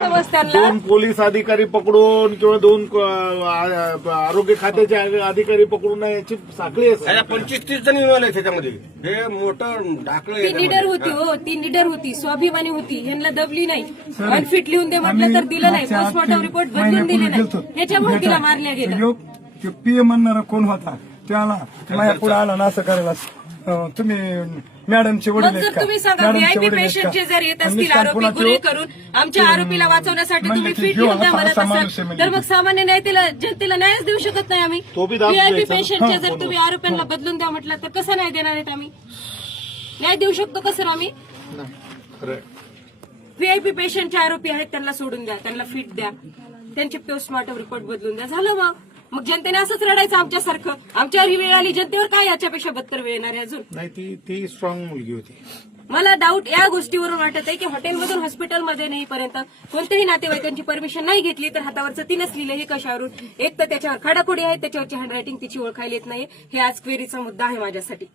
दोन पोलीस अधिकारी पकडून किंवा दोन आरोग्य खात्याचे अधिकारी पकडून याची साखळी असते. 25-30 जण इन्व्हॉल्व आहे त्याच्यामध्ये. हे मोठं टाकलं. ती निडर होती हो, ती निडर होती, स्वाभिमानी होती. ह्यांना दबली नाही. अनफिट लिहून दे म्हटलं तर दिलं नाही. पोस्टमॉर्टम रिपोर्ट बदलून दिले नाही. ह्याच्यामुळे तिला मारल्या गेलं. पीएम म्हणणारा कोण होता त्याला माझ्या पुढे आला ना असं करायला. तुम्ही मॅडमचे वडील मग जर तुम्ही सांगा व्हीआयपी पेशंटचे जर येत असतील आरोपी गुन्हे करून आमच्या आरोपीला वाचवण्यासाठी तुम्ही फिट लिहून द्या म्हणत असाल तर मग सामान्य जनतेला न्यायच देऊ शकत नाही आम्ही. व्हीआयपी पेशंटचे जर तुम्ही आरोपींना बदलून द्या म्हटलं तर कसं नाही देणार आहेत आम्ही? न्याय देऊ शकतो कसं आम्ही? व्हीआयपी पेशंटचे आरोपी आहेत त्यांना सोडून द्या, त्यांना फिट द्या, त्यांचे पोस्टमॉर्टम रिपोर्ट बदलून द्या, झालं मग जनतेने असंच रडायचं आमच्यासारखं. आमच्यावर ही वेळ आली, जनतेवर काय याच्यापेक्षा बदतर वेळ येणार आहे अजून? नाही ती स्ट्रॉंग मुलगी होती. मला डाऊट या गोष्टीवरून वाटत आहे की हॉटेलमधून हॉस्पिटलमध्ये नेईपर्यंत कोणत्याही नातेवाईकांची परमिशन नाही घेतली तर हातावरचं तिनच लिहिलं. हे कशावरून? एक तर त्याच्यावर खाडाखोडी आहे, त्याच्यावरची हँडरायटिंग तिची ओळखायला येत नाही. हे आज क्वेरीचा मुद्दा आहे माझ्यासाठी.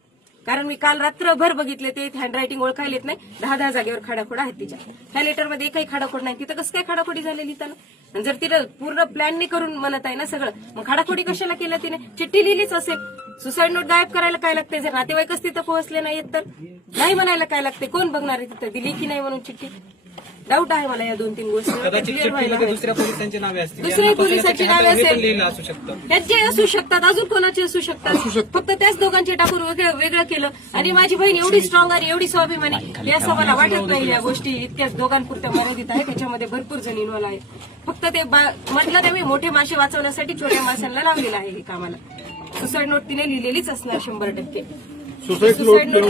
कारण मी काल रात्रभर बघितले ते हँडरायटिंग ओळखायला येत नाही. 10 जागेवर खाडाखोड आहेत तिच्या. ह्या लेटरमध्ये एकही खाडाखोड नाही. तिथं कसं काय खाडाखोडी झालेली त्याला? जर तिला पूर्ण प्लॅनने करून म्हणत आहे ना सगळं, मग खाडाखोडी कशाला केलं तिने? चिठ्ठी लिहिलीच असेल. सुसाईड नोट गायब करायला काय लागते? जर नातेवाईकच तिथं पोहोचले नाहीत तर नाही म्हणायला काय लागते? कोण बघणार आहे तिथं? दिली की नाही म्हणून चिठ्ठी? डाऊट आहे मला या 2-3 गोष्टी. दुसऱ्या पोलिसांची नावे असतील, दुसऱ्या पोलिसांची नावे असेल, असू शकतात, त्यांचे असू शकतात, अजून कोणाचे असू शकतात. फक्त त्याच दोघांचे टाकून वेगळं केलं. आणि माझी बहीण एवढी स्ट्रॉंग आणि एवढी स्वाभिमानी हे असं मला वाटत नाही. या गोष्टी इतक्याच दोघांपुरत्या मर्यादित आहे. त्याच्यामध्ये भरपूर जण इन्व्हॉल्व आहेत. फक्त ते म्हटलं ते मी मोठे मासे वाचवण्यासाठी छोट्या माशांना लावलेलं आहे हे कामाला. सुसाईड नोट तिने लिहिलेलीच असणार 100%. सुसाईड नोट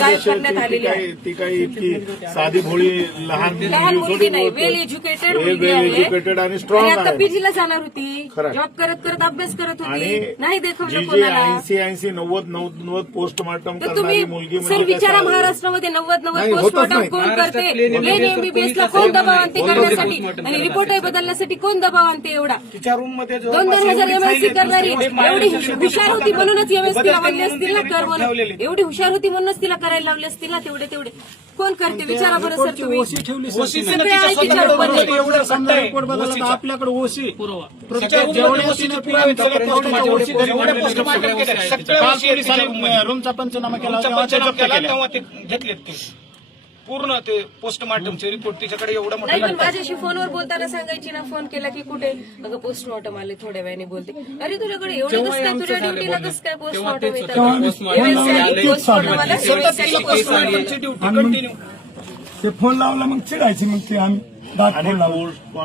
ती काही इतकी साधी भोळी लहान मुलगी नाही, वेल एज्युकेटेड आणि स्ट्रॉंग आता आहे. पीजीला जाणार होती, जॉब करत अभ्यास करत होती. नाही देखवलं जी कोणाला. 80-90 पोस्टमार्टम तर करणारी तुम्ही मुलगी सर विचारा महाराष्ट्रामध्ये 90 पोस्टमॉर्टम कोण करते? प्लेन एमबीबीएसला कोण दबाव आणते करण्यासाठी आणि रिपोर्टही बदलण्यासाठी कोण दबाव आणते? एवढा 2,000 एमएससी करणारी एवढी हुशार होती म्हणूनच एमएससीला म्हणले असतील ना कर म्हणून. एवढी हुशार होती म्हणूनच तिला करायला लावले असतील ना तेवढे. कोण करते विचारा बरं सर तुम्ही. सगळे आहे तिच्यावर रिपोर्ट बदलला आपल्याकडे ओसी रूमचा पंचनामा केला तेव्हा ते घेतलेत ते पूर्ण ते पोस्टमॉर्टमचे रिपोर्ट तिच्याकडे एवढं नाही. मोठं. पण माझ्याशी फोनवर बोलताना सांगायची ना, फोन केला की कुठे अगं पोस्टमॉर्टम आले, थोड्या वेळाने बोलते. अरे तुझ्याकडे एवढं कसं काय? तुझ्या ड्युटीला कसं काय पोस्टमॉर्टम येतात? ते फोन लावला मग चिडायची. मग ते आम्ही 10 फोन लावू.